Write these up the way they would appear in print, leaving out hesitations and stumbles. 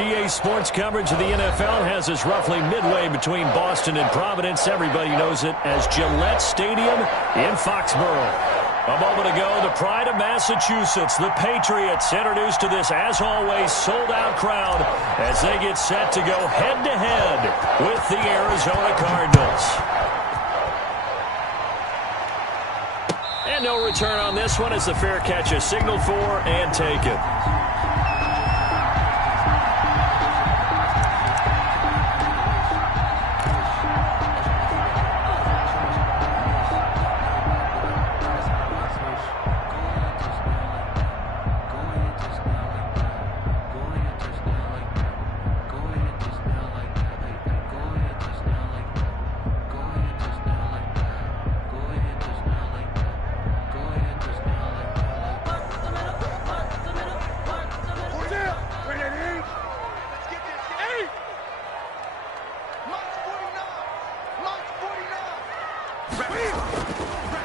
EA Sports coverage of the NFL has us roughly midway between Boston and Providence. Everybody knows it as Gillette Stadium in Foxborough. A moment ago, the pride of Massachusetts, the Patriots, introduced to this, as always, sold-out crowd as they get set to go head-to-head with the Arizona Cardinals. And no return on this one as the fair catch is signaled for and taken.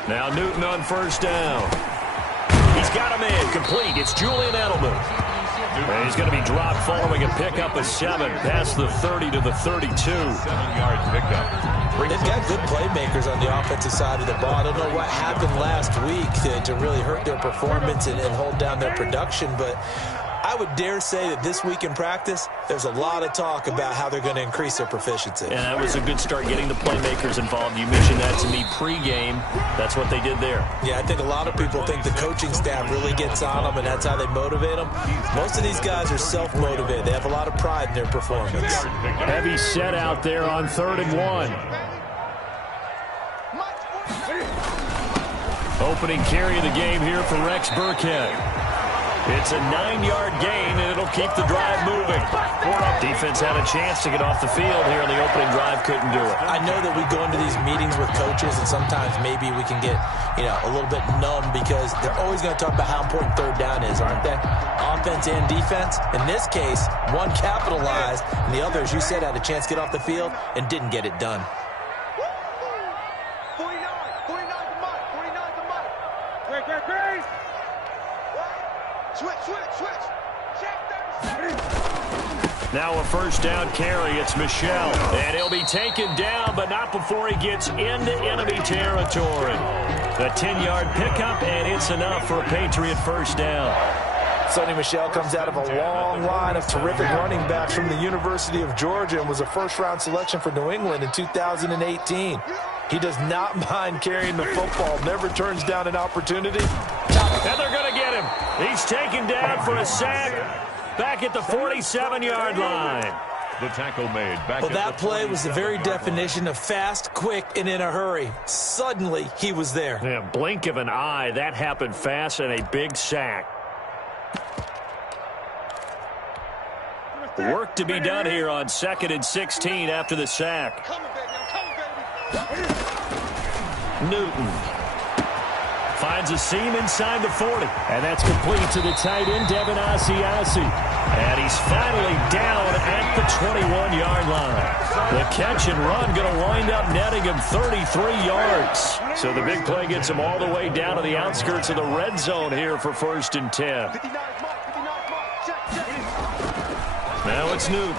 Now Newton on first down. He's got him in. Complete. It's Julian Edelman. And he's going to be dropped following a pickup of 7 past the 30 to the 32. 7-yard pickup. They've got good playmakers on the offensive side of the ball. I don't know what happened last week to really hurt their performance and hold down their production, but I would dare say that this week in practice, there's a lot of talk about how they're going to increase their proficiency. And that was a good start getting the playmakers involved. You mentioned that to me pregame. That's what they did there. Yeah, I think a lot of people think the coaching staff really gets on them, and that's how they motivate them. Most of these guys are self-motivated. They have a lot of pride in their performance. Heavy set out there on 3rd and 1. Opening carry of the game here for Rex Burkhead. It's a 9-yard gain, and it'll keep the drive moving. Defense had a chance to get off the field here on the opening drive, couldn't do it. I know that we go into these meetings with coaches, and sometimes maybe we can get, a little bit numb because they're always going to talk about how important 3rd down is, aren't they? Offense and defense. In this case, one capitalized, and the other, as you said, had a chance to get off the field and didn't get it done. Now a first down carry. It's Michel. And he'll be taken down, but not before he gets into enemy territory. A 10-yard pickup, and it's enough for a Patriot first down. Sonny Michel comes out of a long line of terrific running backs from the University of Georgia and was a first-round selection for New England in 2018. He does not mind carrying the football, never turns down an opportunity. And they're going to get him. He's taken down for a sack back at the 47-yard line. The tackle made. Well, that play was the very definition of fast, quick, and in a hurry. Suddenly, he was there. Yeah, blink of an eye. That happened fast and a big sack. Work to be done here on 2nd and 16 after the sack. Newton finds a seam inside the 40. And that's complete to the tight end, Devin Asiasi. And he's finally down at the 21-yard line. The catch and run going to wind up netting him 33 yards. So the big play gets him all the way down to the outskirts of the red zone here for 1st and 10. Now it's Newton.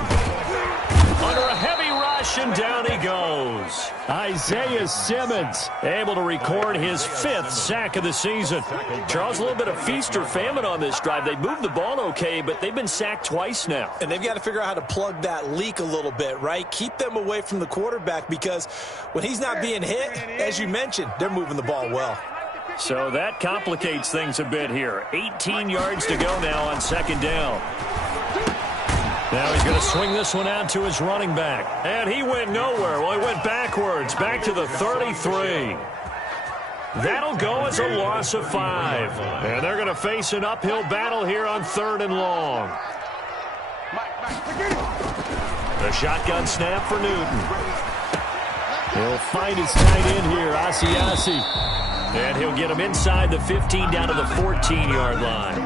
Under a heavy rush, and down he goes. Isaiah Simmons able to record his 5th sack of the season. Charles, a little bit of feast or famine on this drive. They moved the ball okay, but they've been sacked twice now. And they've got to figure out how to plug that leak a little bit, right? Keep them away from the quarterback because when he's not being hit, as you mentioned, they're moving the ball well. So that complicates things a bit here. 18 yards to go now on 2nd down. Now he's going to swing this one out to his running back. And he went nowhere. Well, he went backwards, back to the 33. That'll go as a loss of 5. And they're going to face an uphill battle here on 3rd and long. The shotgun snap for Newton. He'll find his tight end here, Asiasi. And he'll get him inside the 15 down to the 14-yard line.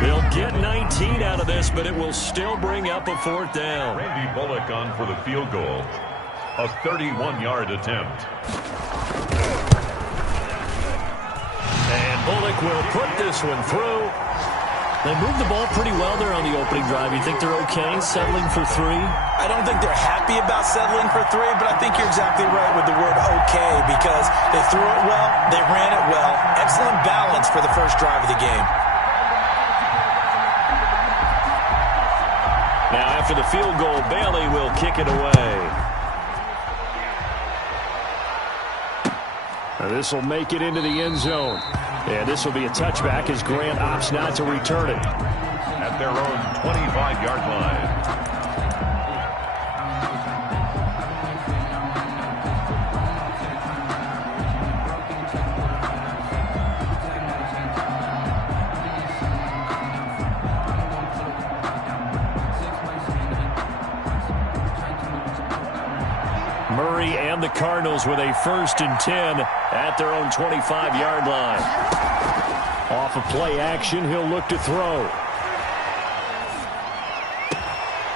They'll get 19 out of this, but it will still bring up a 4th down. Randy Bullock on for the field goal. A 31-yard attempt. And Bullock will put this one through. They moved the ball pretty well there on the opening drive. You think they're okay settling for 3? I don't think they're happy about settling for 3, but I think you're exactly right with the word okay because they threw it well, they ran it well. Excellent balance for the first drive of the game. Now after the field goal, Bailey will kick it away. This will make it into the end zone. And this will be a touchback as Grant opts not to return it. At their own 25-yard line. Murray and the Cardinals with a 1st and 10 at their own 25-yard line. Off of play action, he'll look to throw.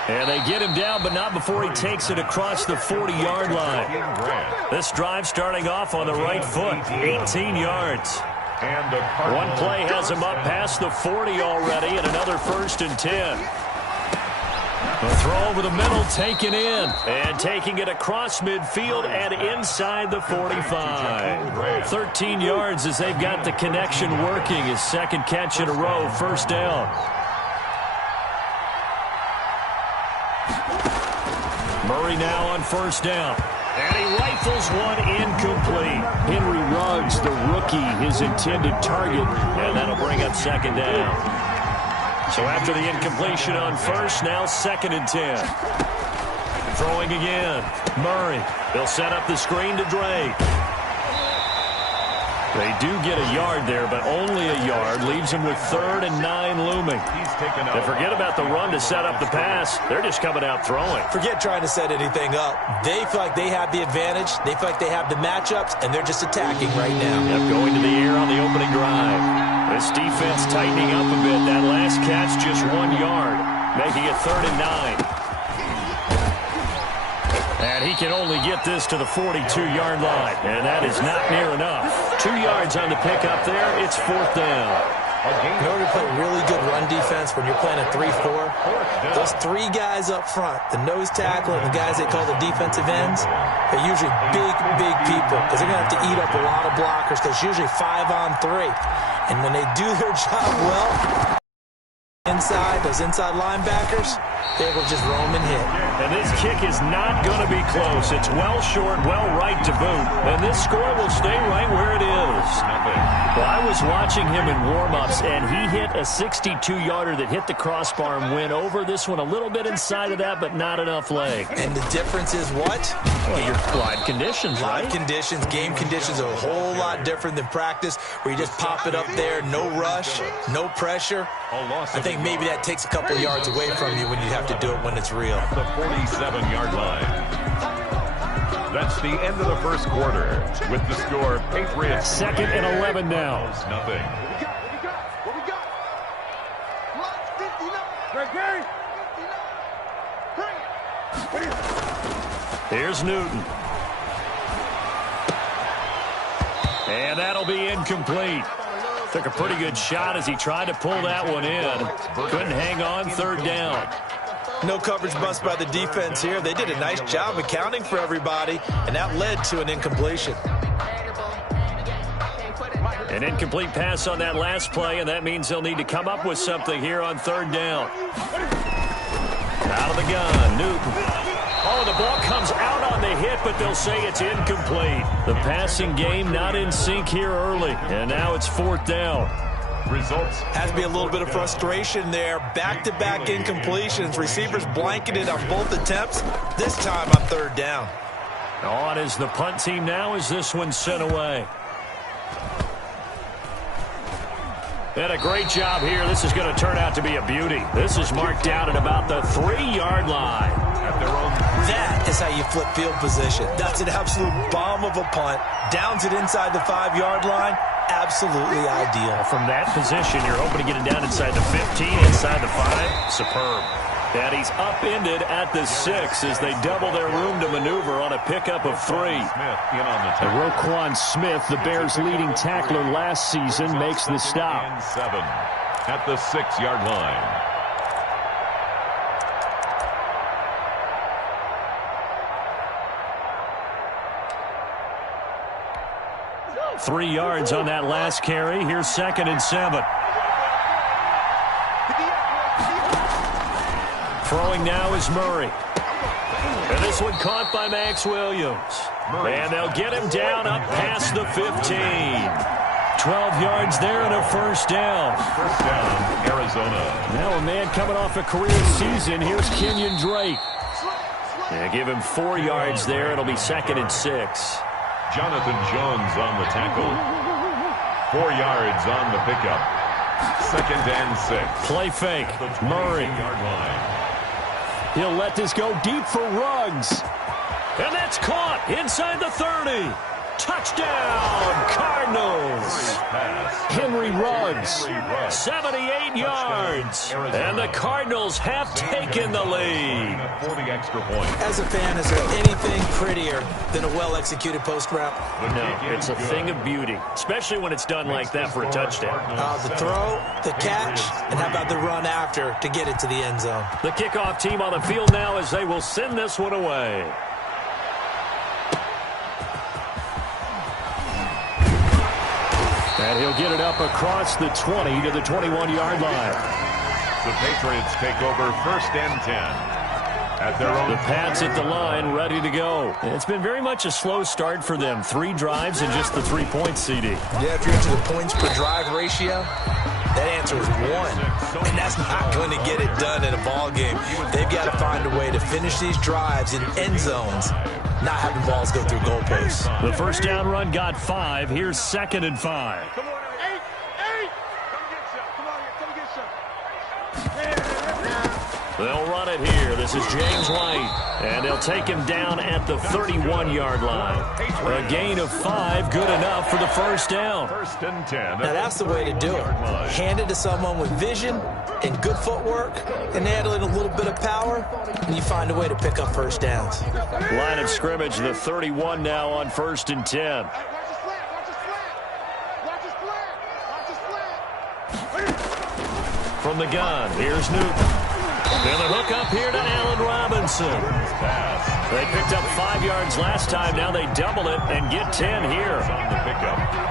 And they get him down, but not before he takes it across the 40-yard line. This drive starting off on the right foot, 18 yards. One play has him up past the 40 already, and another 1st and 10. The throw over the middle, taken in, and taking it across midfield and inside the 45. 13 yards as they've got the connection working. His 2nd catch in a row, 1st down. Murray now on 1st down. And he rifles one incomplete. Henry Ruggs, the rookie, his intended target, and that'll bring up 2nd down. So after the incompletion on 1st, now 2nd and 10. Throwing again. Murray. They'll set up the screen to Drake. They do get a yard there, but only a yard. Leaves them with 3rd and 9 looming. They forget about the run to set up the pass. They're just coming out throwing. Forget trying to set anything up. They feel like they have the advantage. They feel like they have the matchups, and they're just attacking right now. Yep, going to the air on the opening drive. This defense tightening up a bit. That last catch just 1 yard, making it 3rd and 9. And he can only get this to the 42-yard line, and that is not near enough. 2 yards on the pickup there. It's 4th down. In order to play really good run defense when you're playing a 3-4, those 3 guys up front, the nose tackle and the guys they call the defensive ends, they're usually big people because they're going to have to eat up a lot of blockers because it's usually 5 on 3. And when they do their job well, those inside linebackers, they will just roam and hit. And this kick is not going to be close. It's well short, well right to boot. And this score will stay right where it is. Well, I was watching him in warm-ups, and he hit a 62-yarder that hit the crossbar and went over. This one a little bit inside of that, but not enough leg. And the difference is what? Well, your live conditions, right? Live conditions, game conditions are a whole lot different than practice, where you just pop it up there, no rush, no pressure. I think maybe that takes a couple yards away from you when you have to do it when it's real. The 47-yard line. That's the end of the 1st quarter. With the score, Patriots 2nd and 11 now. Nothing. Here's Newton. And that'll be incomplete. Took a pretty good shot as he tried to pull that one in. Couldn't hang on, 3rd down. No coverage bust by the defense here. They did a nice job accounting for everybody, and that led to an incompletion. An incomplete pass on that last play, and that means they'll need to come up with something here on 3rd down. Out of the gun, Newton. Oh, the ball comes out on the hit, but they'll say it's incomplete. The passing game not in sync here early, and now it's 4th down. Results. Has to be a little bit of frustration there. Back-to-back incompletions. Receivers blanketed on both attempts, this time on 3rd down. On is the punt team now as this one's sent away. And a great job here. This is going to turn out to be a beauty. This is marked out at about the 3-yard line. That is how you flip field position. That's an absolute bomb of a punt. Downs it inside the 5-yard line. Absolutely ideal. From that position, you're hoping to get it down inside the 15, inside the 5. Superb. And he's upended at the 6 as they double their room to maneuver on a pickup of 3. And Roquan Smith, the Bears' leading tackler last season, makes the stop. at the 6-yard line. 3 yards on that last carry. Here's 2nd and 7. Throwing now is Murray. And this one caught by Max Williams. And they'll get him down up past the 15. 12 yards there and a first down. First down, Arizona. Now a man coming off a career season. Here's Kenyon Drake. And give him 4 yards there. It'll be 2nd and 6. Jonathan Jones on the tackle. 4 yards on the pickup. 2nd and 6. Play fake. Murray. Yard line. He'll let this go deep for Ruggs. And that's caught inside the 30. Touchdown, Cardinals. Henry Ruggs, 78 yards. And the Cardinals have taken the lead. 40 extra points. As a fan, is there anything prettier than a well-executed post route? No, it's a thing of beauty, especially when it's done like that for a touchdown. The throw, the catch, and how about the run after to get it to the end zone? The kickoff team on the field now as they will send this one away. And he'll get it up across the 20 to the 21-yard line. The Patriots take over 1st and 10. At their own. The Pats at the line, ready to go. It's been very much a slow start for them. 3 drives and just the 3 points, CD. Yeah, if you're into the points per drive ratio, that answer is 1. And that's not going to get it done in a ball game. They've got to find a way to finish these drives in end zones, not having balls go through goalposts. The first down run got 5. Here's 2nd and 5. Come on, 8. Come get some. Come on here. Come get some. They'll run it here. This is James White. And they'll take him down at the 31-yard line. A gain of 5, good enough for the first down. 1st and 10. Now, that's the way to do it. Hand it to someone with vision and good footwork, and add in a little bit of power, and you find a way to pick up first downs. Line of scrimmage, the 31 now on 1st and 10. Watch his flat. Watch his flat. Watch his flat. From the gun, here's Newton. And the hook up here to Allen Robinson. They picked up 5 yards last time. Now they double it and get 10 here.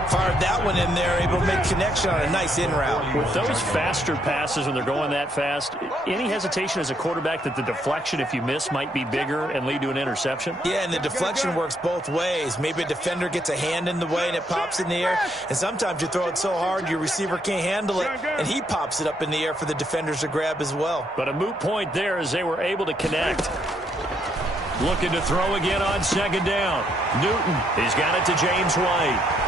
Fired that one in there, able to make connection on a nice in route. With those faster passes when they're going that fast, any hesitation as a quarterback that the deflection, if you miss, might be bigger and lead to an interception? Yeah, and the deflection works both ways. Maybe a defender gets a hand in the way and it pops in the air. And sometimes you throw it so hard your receiver can't handle it, and he pops it up in the air for the defenders to grab as well. But a moot point there as they were able to connect. Looking to throw again on 2nd down. Newton, he's got it to James White.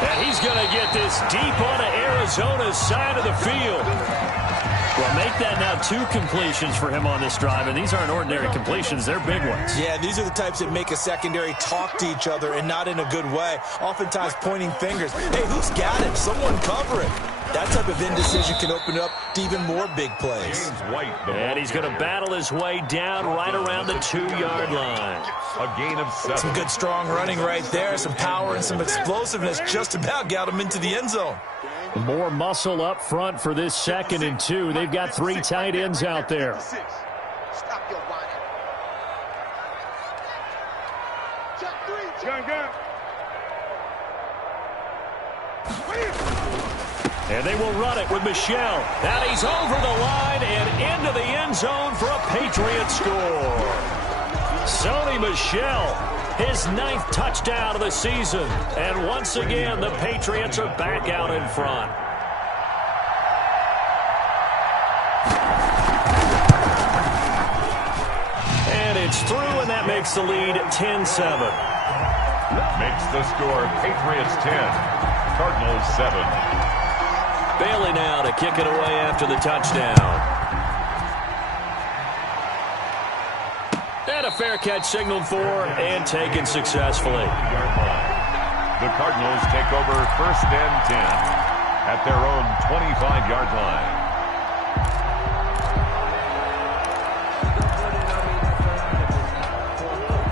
And he's going to get this deep onto Arizona's side of the field. Well, make that now 2 completions for him on this drive, and these aren't ordinary completions. They're big ones. Yeah, these are the types that make a secondary talk to each other and not in a good way, oftentimes pointing fingers. Hey, who's got it? Someone cover it. That type of indecision can open up to even more big plays. And he's going to battle his way down right around the 2-yard line. A gain of 7. Some good strong running right there, some power and some explosiveness just about got him into the end zone. More muscle up front for this 2nd and 2. They've got 3 tight ends out there. Stop your whining. Check 3. Gun. And they will run it with Michel. And he's over the line and into the end zone for a Patriot score. Sony Michel, his 9th touchdown of the season. And once again, the Patriots are back out in front. And it's through, and that makes the lead 10-7. Makes the score Patriots 10, Cardinals 7. Bailey now to kick it away after the touchdown. And a fair catch signaled for and taken successfully. The Cardinals take over 1st and 10 at their own 25-yard line.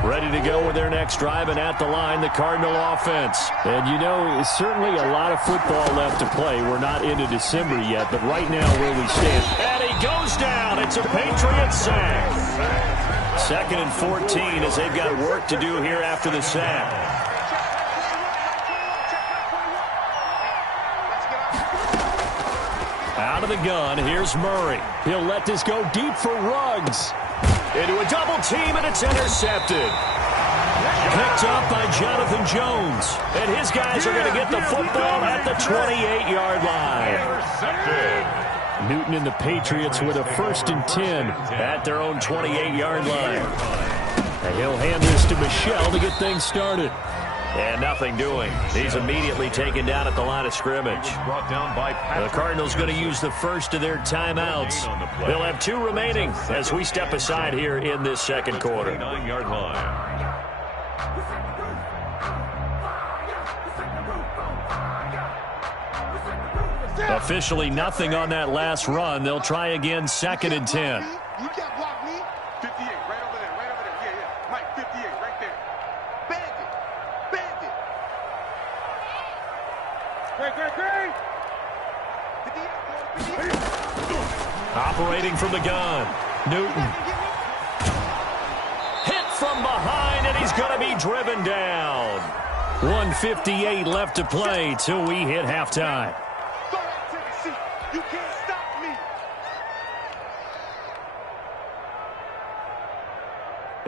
Ready to go with their next drive, and at the line, the Cardinal offense. And, you know, certainly a lot of football left to play. We're not into December yet, but right now where we stand. And he goes down. It's a Patriot sack. 2nd and 14 as they've got work to do here after the sack. Out of the gun, here's Murray. He'll let this go deep for Ruggs. Into a double team, and it's intercepted. Picked up by Jonathan Jones. And his guys are going to get the football at the 28-yard line. Intercepted. Newton and the Patriots with a 1st and 10 at their own 28-yard line. And he'll hand this to Michel to get things started. And nothing doing. He's immediately taken down at the line of scrimmage. Brought down by The Cardinals going to use the first of their timeouts. They'll have 2 remaining as we step aside here in this second quarter. 9-yard line. Officially nothing on that last run. They'll try again, 2nd and 10. You can't block me. 58, right over there, right over there. Yeah, yeah. Mike, 58, right there. Bandit. Bandit. Great. 58. Operating from the gun. Newton. Hit from behind, and he's going to be driven down. 1:58 left to play till we hit halftime. Go ahead, take a seat. You can't stop me.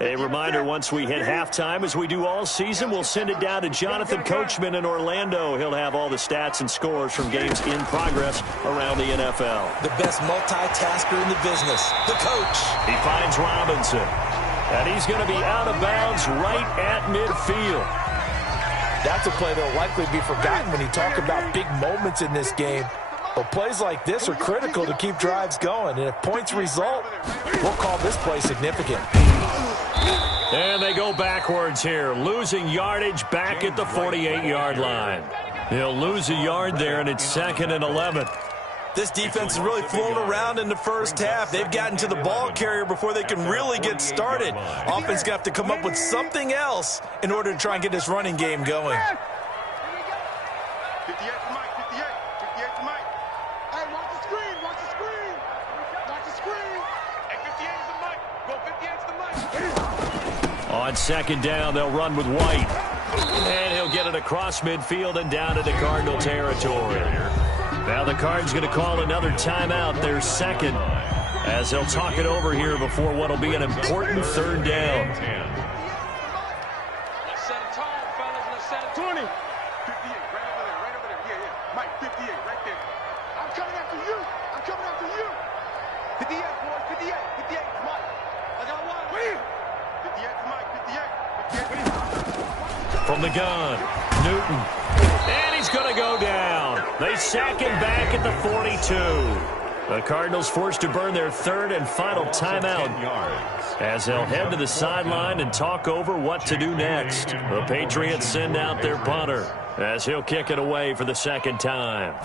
A reminder, once we hit halftime, as we do all season, we'll send it down to Jonathan Coachman in Orlando. He'll have all the stats and scores from games in progress around the NFL. The best multitasker in the business, the coach. He finds Robinson, and he's going to be out of bounds right at midfield. That's a play that will likely be forgotten when you talk about big moments in this game. But plays like this are critical to keep drives going. And if points result, we'll call this play significant. And they go backwards here, losing yardage back at the 48-yard line. He'll lose a yard there, and it's 2nd and 11. This defense has really flown around in the first half. They've gotten to the ball carrier before they can really get started. Offense going to have to come up with something else in order to try and get this running game going. 58 to Mike, 58. 58 to Mike. Hey, watch the screen, watch the screen. Watch the screen. Hey, 58 is the Mike. Go 58 to the Mike. On 2nd down, they'll run with White. And he'll get it across midfield and down into Cardinal territory. Now the Cards going to call another timeout, their 2nd, as they'll talk it over here before what will be an important 3rd down. Let's set a tone, fellas. Let's set a 20. 58, right over there. Yeah, yeah. Mike, 58, right there. I'm coming after you. I'm coming after you. 58, boys, 58. 58 to Mike. I got one. 58 to Mike, 58. From the gun, Newton. And he's going to go down. They sack him back at the 42. The Cardinals forced to burn their 3rd and final timeout as they'll head to the sideline and talk over what to do next. The Patriots send out their punter as he'll kick it away for the 2nd time.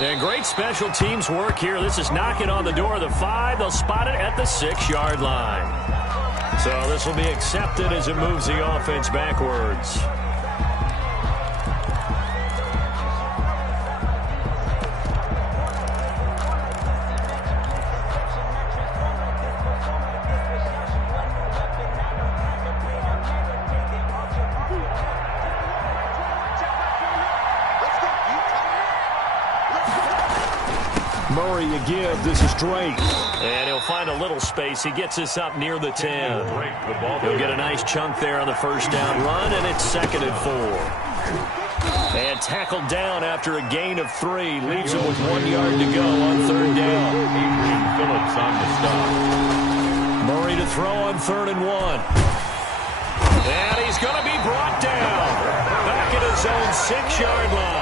And great special teams work here. This is knocking on the door of the 5. They'll spot it at the 6-yard line. So this will be accepted as it moves the offense backwards. Murray a give. This is Drake. And he'll find a little space. He gets this up near the 10. He'll get a nice chunk there on the 1st down run, and it's 2nd and 4. And tackled down after a gain of 3. Leaves him with 1 yard to go on 3rd down. Phillips on the stop. Murray to throw on 3rd and 1. And he's going to be brought down. Back at his own 6-yard line.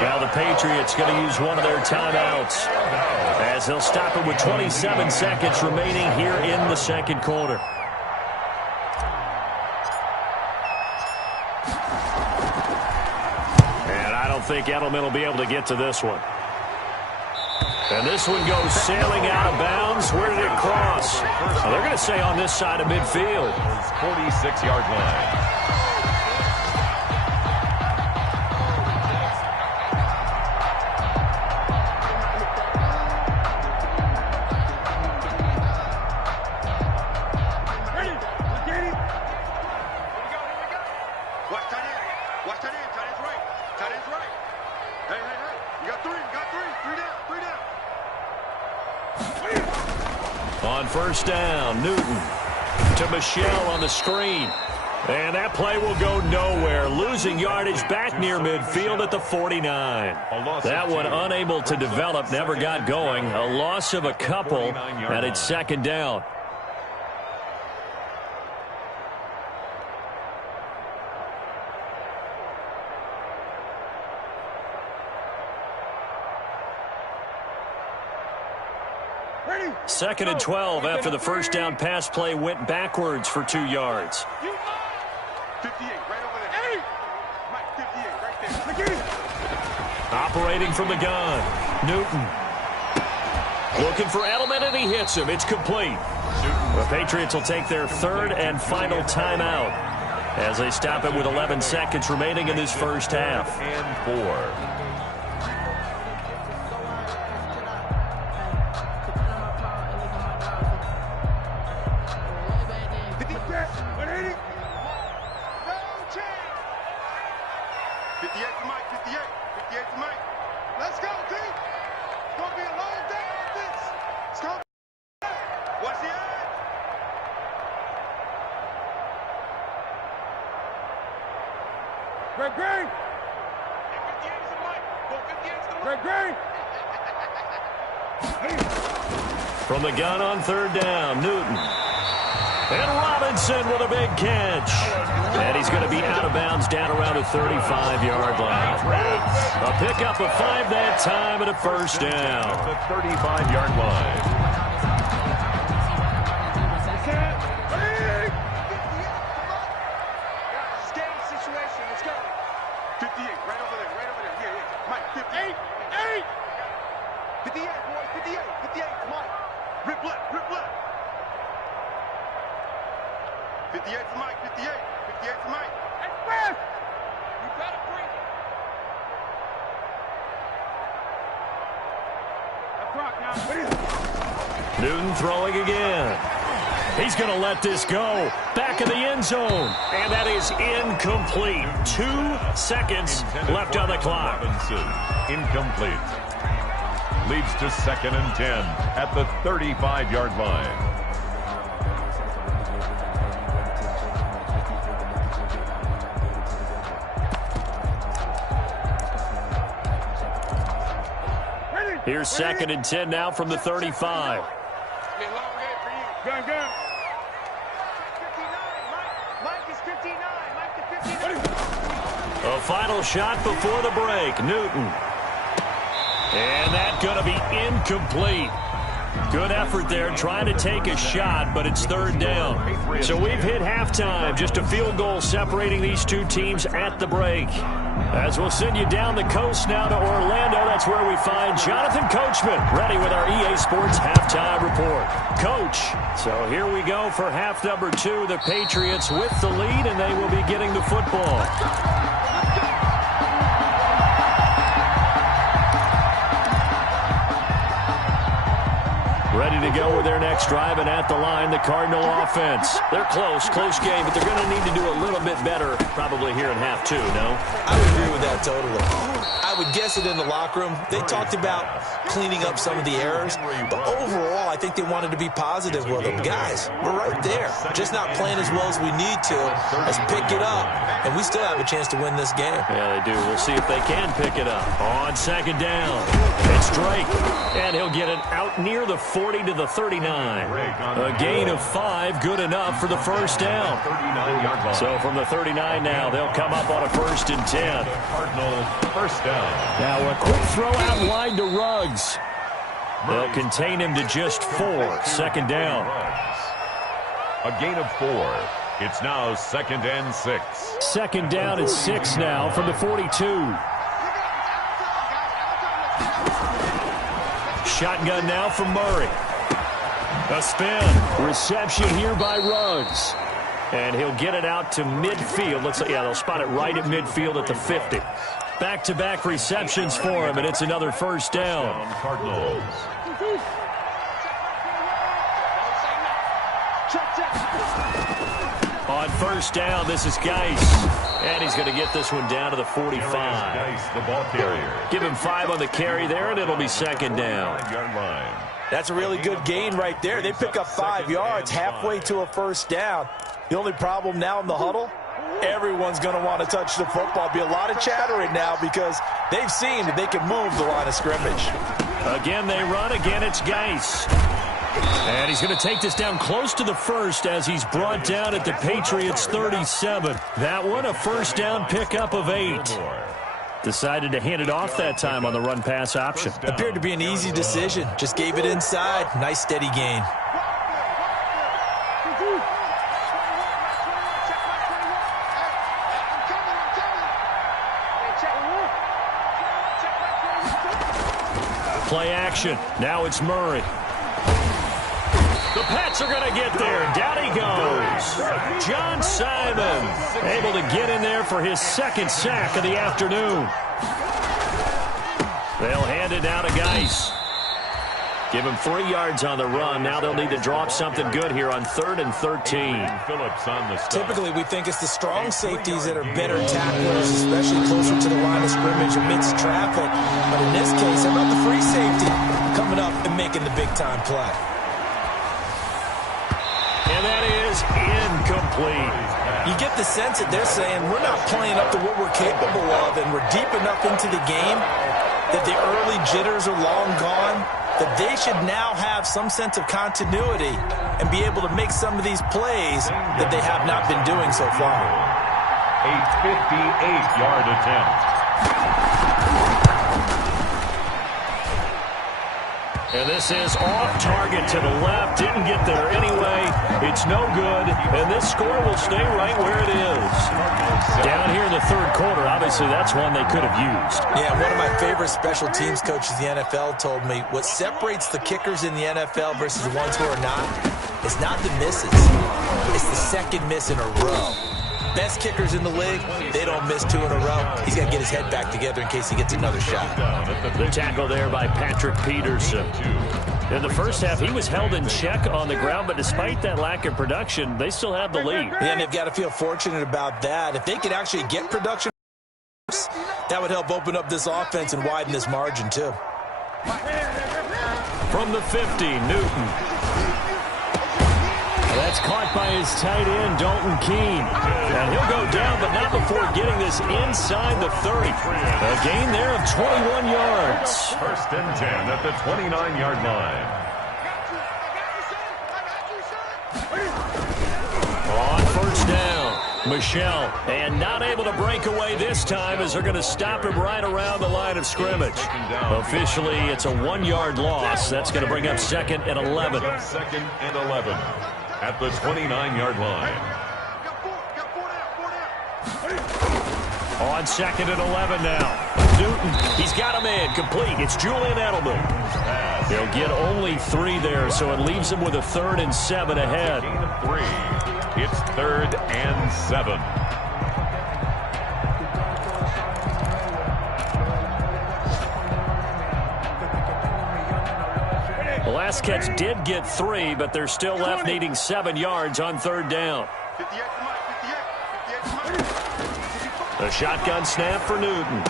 Now the Patriots going to use one of their timeouts as they'll stop it with 27 seconds remaining here in the 2nd quarter. And I don't don't think Edelman will be able to get to this one. And this one goes sailing out of bounds. Where did it cross? Well, they're going to say on this side of midfield. 46-yard line. On first down, Newton to Michelle on the screen. And that play will go nowhere. Losing yardage back near midfield at the 49. That one unable to develop, never got going. A loss of a couple, and it's second down. Second and 12 after the first down pass play went backwards for 2 yards. 58, right over there. Mike, 58, right there. Operating from the gun, Newton. Looking for Edelman, and he hits him. It's complete. The Patriots will take their third and final timeout as they stop it with 11 seconds remaining in this first half. And 4. From the gun on third down, Newton. And Robinson with a big catch. And he's going to be out of bounds down around the 35-yard line. A pickup of 5 that time and a first down. The 35-yard line. Newton throwing again. He's going to let this go. Back in the end zone. And that is incomplete. 2 seconds left on the clock. Incomplete. Leads to second and 10 at the 35-yard line. Here's second and 10 now from the 35. Gun. 59. Mike is 59. Mike is 59. A final shot before the break. Newton. And that's going to be incomplete. Good effort there trying to take a shot, but it's third down. So we've hit halftime. Just a field goal separating these two teams at the break. As we'll send you down the coast now to Orlando, that's where we find Jonathan Coachman, ready with our EA Sports Halftime Report. Coach, so here we go for half number 2. The Patriots with the lead, and they will be getting the football. Ready to go with their next drive, and at the line, the Cardinal offense. They're close game, but they're going to need to do a little bit better probably here in half 2, no? I would agree with that totally. I would guess it in the locker room. They talked about cleaning up some of the errors, but overall, I think they wanted to be positive with them. Guys, we're right there. Just not playing as well as we need to. Let's pick it up, and we still have a chance to win this game. Yeah, they do. We'll see if they can pick it up. On second down, it's Drake, and he'll get it out near the 40 to the 39. A gain of 5, good enough for the first down. So from the 39 now, they'll come up on a first and 10. Cardinals first down. Now a quick throw out wide to Ruggs. They'll contain him to just 4. Second down. A gain of 4. It's now second and 6. Second down and 6 now from the 42. shotgun now from Murray. A spin. Reception here by Ruggs. And he'll get it out to midfield. Looks like, yeah, they'll spot it right at midfield at the 50. Back-to-back receptions for him, and it's another first down. Cardinals. On first down, this is Geis. And he's going to get this one down to the 45. Geis, the ball carrier. Give him 5 on the carry there, and it'll be second down. 5-yard line. That's a really good gain right there. They pick up 5 yards halfway to a first down. The only problem now in the huddle, everyone's going to want to touch the football. Be a lot of chattering now because they've seen that they can move the line of scrimmage. Again, they run. Again, it's Geis. And he's going to take this down close to the first as he's brought down at the Patriots' 37. That one, a first down pickup of 8. Decided to hand it off that time on the run-pass option. Appeared to be an easy decision. Just gave it inside. Nice, steady gain. Play action. Now it's Murray. The Pats are going to get there. Down he goes. John Simon able to get in there for his second sack of the afternoon. They'll hand it now to Geis. Give him 3 yards on the run. Now they'll need to drop something good here on 3rd and 13. Phillips on the stop. Typically, we think it's the strong safeties that are better tacklers, especially closer to the line of scrimmage amidst traffic. But in this case, how about the free safety coming up and making the big-time play? And that is incomplete. You get the sense that they're saying we're not playing up to what we're capable of, and we're deep enough into the game that the early jitters are long gone, that they should now have some sense of continuity and be able to make some of these plays that they have not been doing so far. A 58-yard attempt. And this is off target to the left. Didn't get there anyway. It's no good. And this score will stay right where it is. Down here in the third quarter, obviously that's one they could have used. Yeah, one of my favorite special teams coaches in the NFL told me what separates the kickers in the NFL versus the ones who are not is not the misses. It's the second miss in a row. Best kickers in the league, they don't miss 2 in a row. He's got to get his head back together in case he gets another shot. The tackle there by Patrick Peterson. In the first half, he was held in check on the ground, but despite that lack of production, they still have the lead. Yeah, and they've got to feel fortunate about that. If they could actually get production, that would help open up this offense and widen this margin, too. From the 50, Newton. That's caught by his tight end, Dalton Keene. And he'll go down, but not before getting this inside the 30. A gain there of 21 yards. 1st and 10 at the 29-yard line. On first down, Michelle. And not able to break away this time as they're going to stop him right around the line of scrimmage. Officially, it's a 1-yard loss. That's going to bring up 2nd and 11. 2nd and 11 at the 29-yard line. On 2nd and 11 now. Newton, he's got him in. Complete. It's Julian Edelman. They'll get only 3 there, so it leaves them with a 3rd and 7 ahead. 3. It's 3rd and 7. The last catch did get 3, but they're still left needing 7 yards on 3rd down. The shotgun snap for Newton.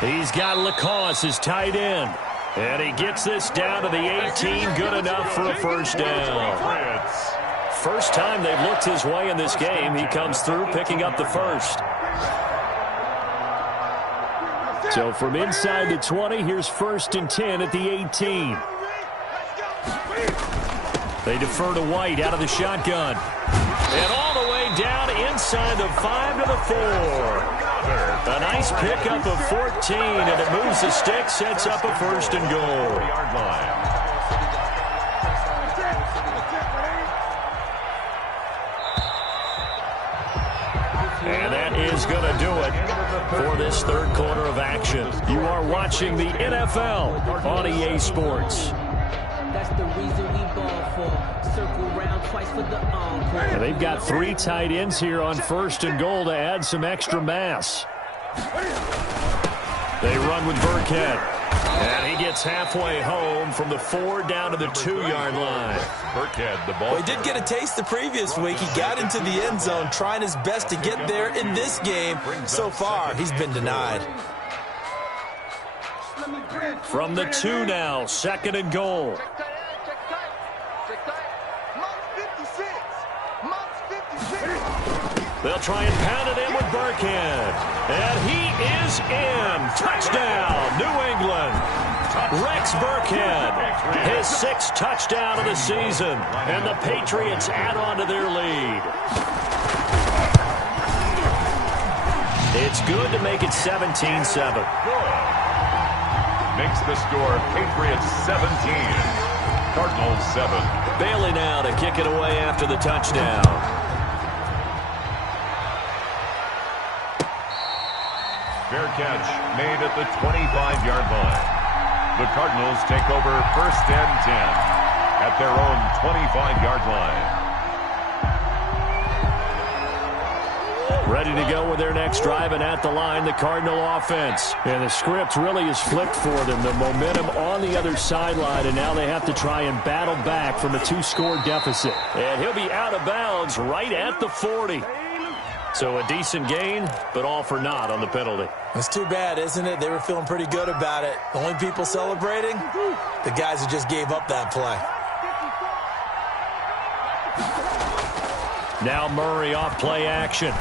He's got Lacoste, his tight end. And he gets this down to the 18, good enough for a first down. First time they've looked his way in this game. He comes through picking up the first. So from inside the 20, here's 1st and 10 at the 18. They defer to White out of the shotgun. And all the way down inside the 5 to the 4. A nice pickup of 14, and it moves the stick, sets up a 1st and goal. And that is going to do it. for this third quarter of action. You are watching the NFL on EA Sports. That's the reason we ball for. Circle round twice for the encore. And they've got 3 tight ends here on 1st and goal to add some extra mass. They run with Burkhead. And he gets halfway home from the 4 down to the 2-yard line. Burkhead, the ball. Well, he did get a taste the previous week. He got into the end zone trying his best to get there in this game. So far, he's been denied. From the 2 now, 2nd and goal. They'll try and pound it in with Burkhead. And he is in. Touchdown, New England. Rex Burkhead, his 6th touchdown of the season. And the Patriots add on to their lead. It's good to make it 17-7. Makes the score Patriots 17, Cardinals 7. Bailey now to kick it away after the touchdown. Fair catch made at the 25-yard line. The Cardinals take over 1st and 10 at their own 25-yard line. Ready to go with their next drive, and at the line, the Cardinal offense. And the script really is flipped for them. The momentum on the other sideline, and now they have to try and battle back from a 2-score deficit. And he'll be out of bounds right at the 40. So a decent gain, but all for naught on the penalty. It's too bad, isn't it? They were feeling pretty good about it. The only people celebrating, the guys who just gave up that play. Now Murray off play action.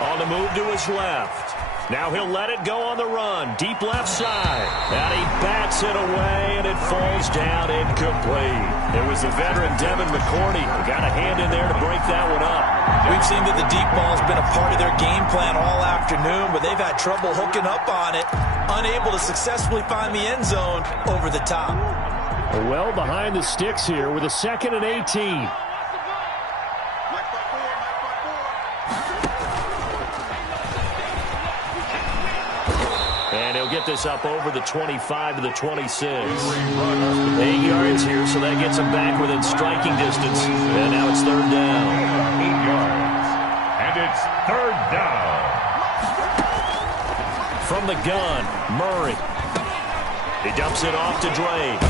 On the move to his left. Now he'll let it go on the run. Deep left side. And he bats it away, and it falls down incomplete. It was the veteran Devin McCourty who got a hand in there to break that one up. We've seen that the deep ball's been a part of their game plan all afternoon, but they've had trouble hooking up on it, unable to successfully find the end zone over the top. Well behind the sticks here with a 2nd and 18. And he'll get this up over the 25 to the 26. 8 yards here, so that gets him back within striking distance. And now it's 3rd down. 8 yards. And it's 3rd down. From the gun, Murray. He dumps it off to Drake.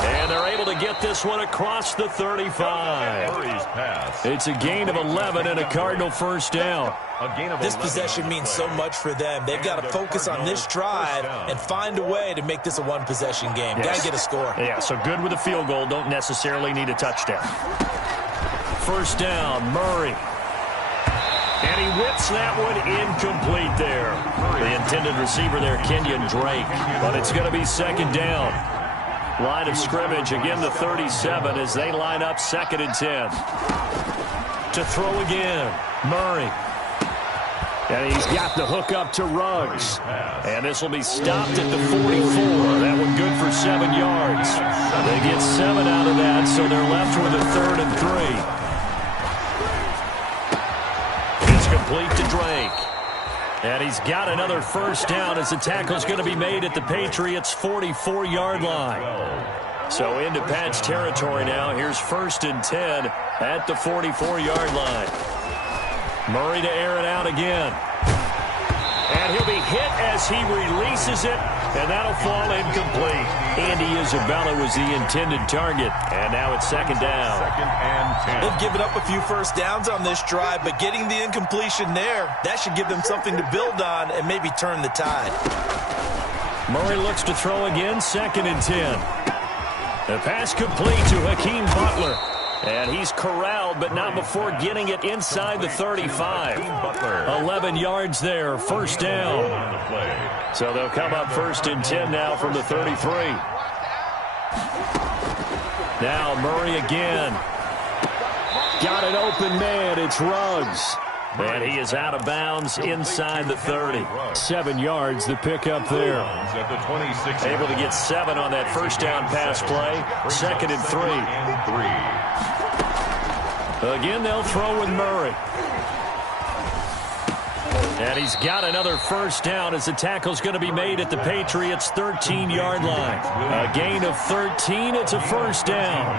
And they're able to get this one across the 35. Murray's pass. It's a gain of 11 and a Cardinal 1st down. This possession means so much for them. They've got to focus on this drive and find a way to make this a one-possession game. Yes. Got to get a score. Yeah, so good with a field goal. Don't necessarily need a touchdown. 1st down, Murray. And he whips that one incomplete there. The intended receiver there, Kenyon Drake. But it's going to be 2nd down. Line of scrimmage, again the 37 as they line up 2nd and 10. To throw again, Murray. And he's got the hook up to Ruggs. And this will be stopped at the 44. That one good for 7 yards. They get 7 out of that, so they're left with a 3rd and 3. It's complete to Drake. And he's got another 1st down as the tackle's going to be made at the Patriots' 44-yard line. So into Pat's territory now. Here's 1st and 10 at the 44-yard line. Murray to air it out again. And he'll be hit as he releases it, and that'll fall incomplete. Andy Isabella was the intended target, and now it's 2nd down. 2nd and 10. They've given up a few 1st downs on this drive, but getting the incompletion there, that should give them something to build on and maybe turn the tide. Murray looks to throw again, 2nd and 10. The pass complete to Hakeem Butler. And he's corralled, but not before getting it inside the 35. 11 yards there, 1st down. So they'll come up 1st and 10 now from the 33. Now Murray again. Got an open man, it's Ruggs. And he is out of bounds inside the 30. 7 yards, the pickup there. Able to get 7 on that 1st down pass play. 2nd and 3. Again, they'll throw with Murray. And he's got another first down as the tackle's going to be made at the Patriots' 13-yard line. A gain of 13. It's a first down.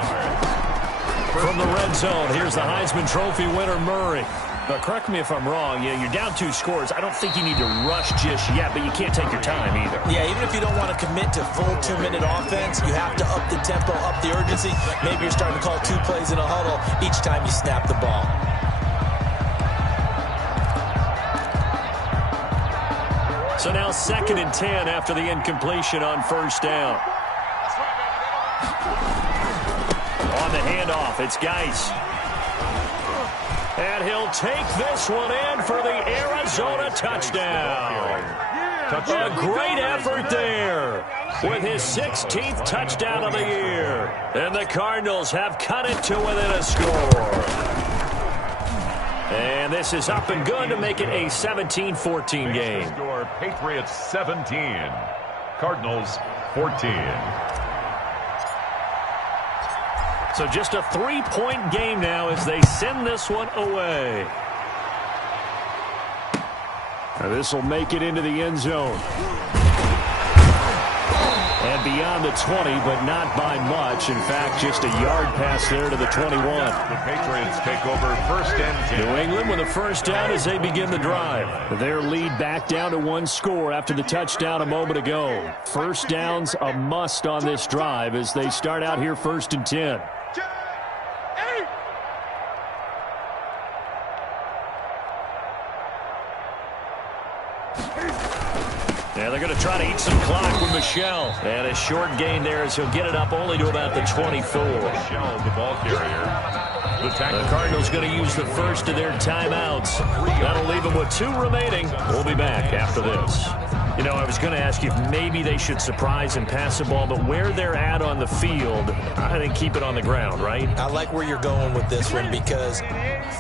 From the red zone, here's the Heisman Trophy winner, Murray. But correct me if I'm wrong, you're down 2 scores. I don't think you need to rush just yet, but you can't take your time either. Yeah, even if you don't want to commit to full 2-minute offense, you have to up the tempo, up the urgency. Maybe you're starting to call 2 plays in a huddle each time you snap the ball. So now 2nd and 10 after the incompletion on first down. On the handoff, it's Geis. And he'll take this one in for the Arizona touchdown. A great effort there with his 16th touchdown of the year. And the Cardinals have cut it to within a score. And this is up and good to make it a 17-14 game. Score Patriots 17, Cardinals 14. So just a 3-point game now as they send this one away. This will make it into the end zone. And beyond the 20, but not by much. In fact, just a yard pass there to the 21. The Patriots take over 1st and 10. New England with a first down as they begin the drive. Their lead back down to 1 score after the touchdown a moment ago. First downs a must on this drive as they start out here 1st and 10. Yeah, they're going to try to eat some clock with Michel. And a short gain there as he'll get it up only to about the 24. Michel, the ball carrier. The Cardinals going to use the first of their timeouts. That'll leave them with 2 remaining. We'll be back after this. You know, I was going to ask you if maybe they should surprise and pass the ball, but where they're at on the field, I think keep it on the ground, right? I like where you're going with this one because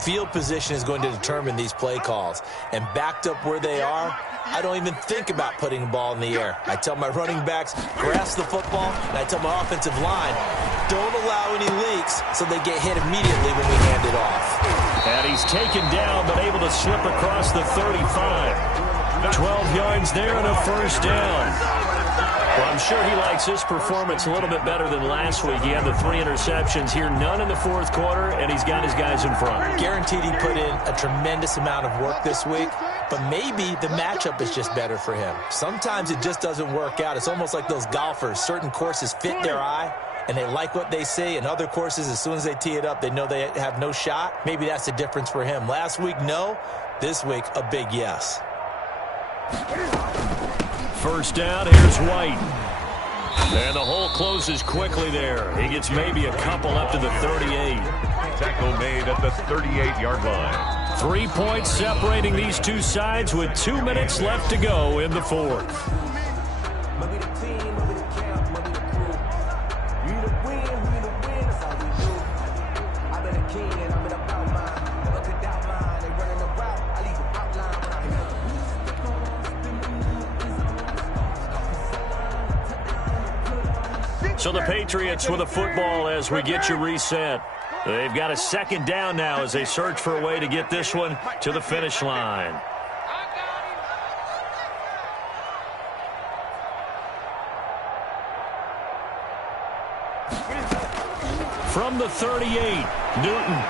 field position is going to determine these play calls. And backed up where they are, I don't even think about putting the ball in the air. I tell my running backs, grasp the football, and I tell my offensive line, don't allow any leaks so they get hit immediately when we hand it off. And he's taken down, but able to slip across the 35. 12 yards there and a first down. Well, I'm sure he likes his performance a little bit better than last week. He had the 3 interceptions here, none in the 4th quarter, and he's got his guys in front. Guaranteed he put in a tremendous amount of work this week, but maybe the matchup is just better for him. Sometimes it just doesn't work out. It's almost like those golfers. Certain courses fit their eye, and they like what they see, and other courses, as soon as they tee it up, they know they have no shot. Maybe that's the difference for him. Last week, no. This week, a big yes. First down, here's White. And the hole closes quickly there. He gets maybe a couple up to the 38. Tackle made at the 38-yard line. 3 points separating these two sides with 2 minutes left to go in the 4th. So the Patriots with a football as we get you reset. They've got a 2nd down now as they search for a way to get this one to the finish line. From the 38, Newton.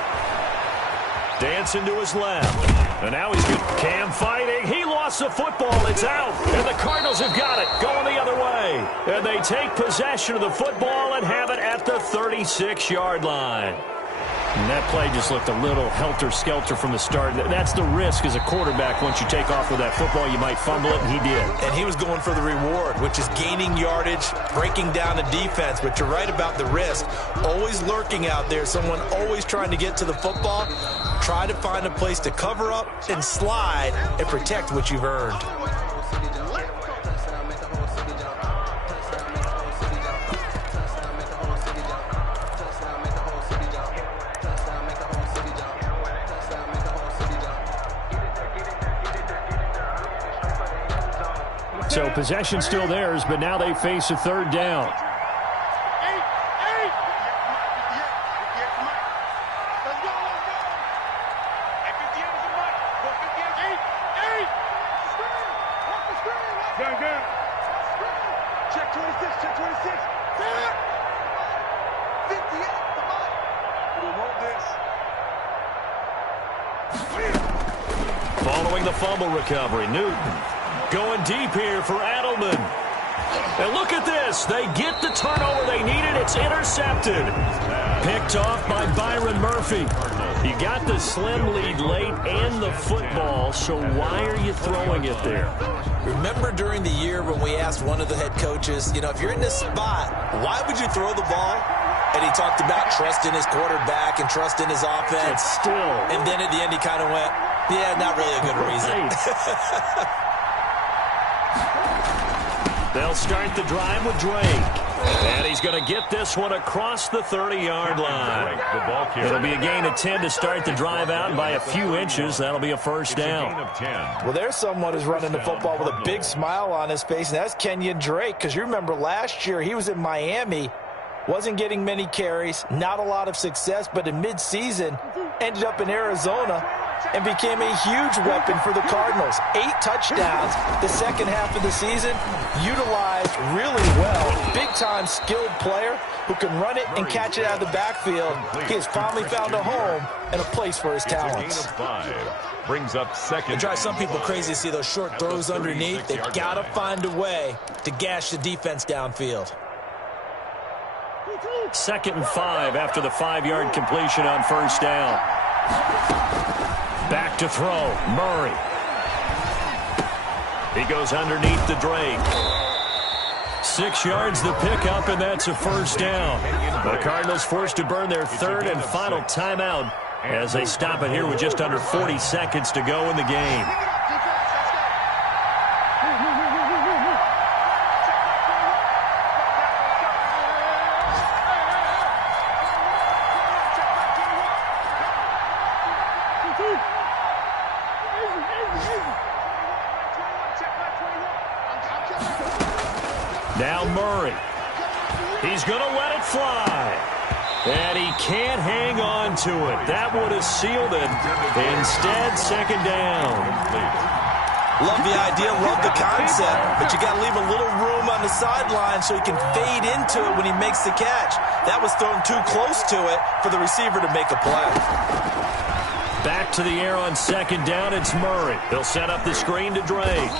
Dancing to his left. And now he's good. Cam fighting. He lost the football. It's out. And the Cardinals have got it. Going the other way. And they take possession of the football and have it at the 36-yard line. And that play just looked a little helter-skelter from the start. That's the risk as a quarterback. Once you take off with that football, you might fumble it, and he did. And he was going for the reward, which is gaining yardage, breaking down the defense. But you're right about the risk. Always lurking out there, someone always trying to get to the football. Try to find a place to cover up and slide and protect what you've earned. So possession still theirs, but now they face a 3rd down. Following the fumble recovery, Newton going deep here for Edelman. And look at this. They get the turnover they needed. It's intercepted. Picked off by Byron Murphy. You got the slim lead late and the football, so why are you throwing it there? Remember during the year when we asked one of the head coaches, if you're in this spot, why would you throw the ball? And he talked about trust in his quarterback and trust in his offense. But still. And then at the end he kind of went, yeah, not really a good reason. They'll start the drive with Drake. And he's going to get this one across the 30-yard line. It'll be a gain of 10 to start the drive out, and by a few inches, that'll be a first down. Well, there's someone who's running the football with a big smile on his face, and that's Kenyon Drake, because you remember last year he was in Miami, wasn't getting many carries, not a lot of success, but in midseason ended up in Arizona and became a huge weapon for the Cardinals. 8 touchdowns the second half of the season, utilized really well. Big-time skilled player who can run it and catch it out of the backfield. He has finally found a home and a place for his talents. Brings up second. It drives some people crazy to see those short throws underneath. They've got to find a way to gash the defense downfield. 2nd and 5 after the 5-yard completion on first down. Back to throw, Murray. He goes underneath the Drake. 6 yards the pickup, and that's a first down. The Cardinals forced to burn their 3rd and final timeout as they stop it here with just under 40 seconds to go in the game. Now Murray. He's going to let it fly. And he can't hang on to it. That would have sealed it. Instead, second down. Love the idea, love the concept, but you got to leave a little room on the sideline so he can fade into it when he makes the catch. That was thrown too close to it for the receiver to make a play. Back to the air on second down, it's Murray. They'll set up the screen to Drake.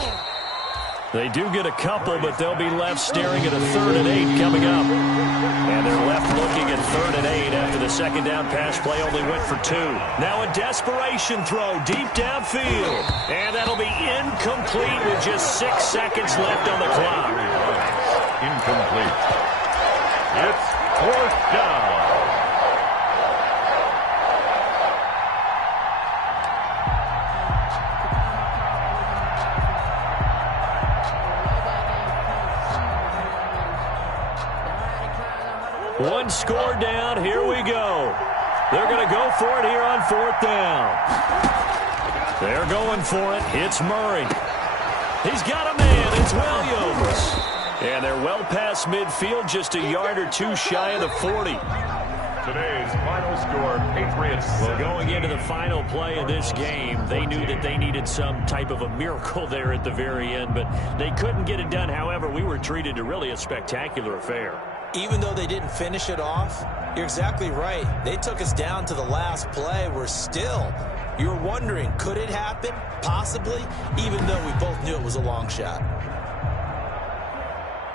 They do get a couple, but they'll be left staring at a 3rd and 8 coming up. And they're left looking at 3rd and 8 after the second down pass play only went for 2. Now a desperation throw deep downfield. And that'll be incomplete with just 6 seconds left on the clock. Incomplete. It's 4th down. One score down. Here we go. They're going to go for it here on 4th down. They're going for it. It's Murray. He's got a man. It's Williams. And they're well past midfield, just a yard or 2 shy of the 40. Today's final score, Patriots. Well, going into the final play of this game, they knew that they needed some type of a miracle there at the very end, but they couldn't get it done. However, we were treated to really a spectacular affair. Even though they didn't finish it off, you're exactly right. They took us down to the last play. We're still, you're wondering, could it happen? Possibly, even though we both knew it was a long shot.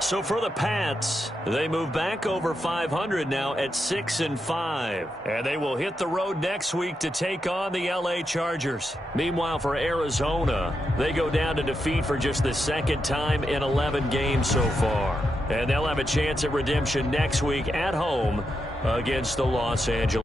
So for the Pats, they move back over 500 now at 6-5. And they will hit the road next week to take on the LA Chargers. Meanwhile, for Arizona, they go down to defeat for just the 2nd time in 11 games so far. And they'll have a chance at redemption next week at home against the Los Angeles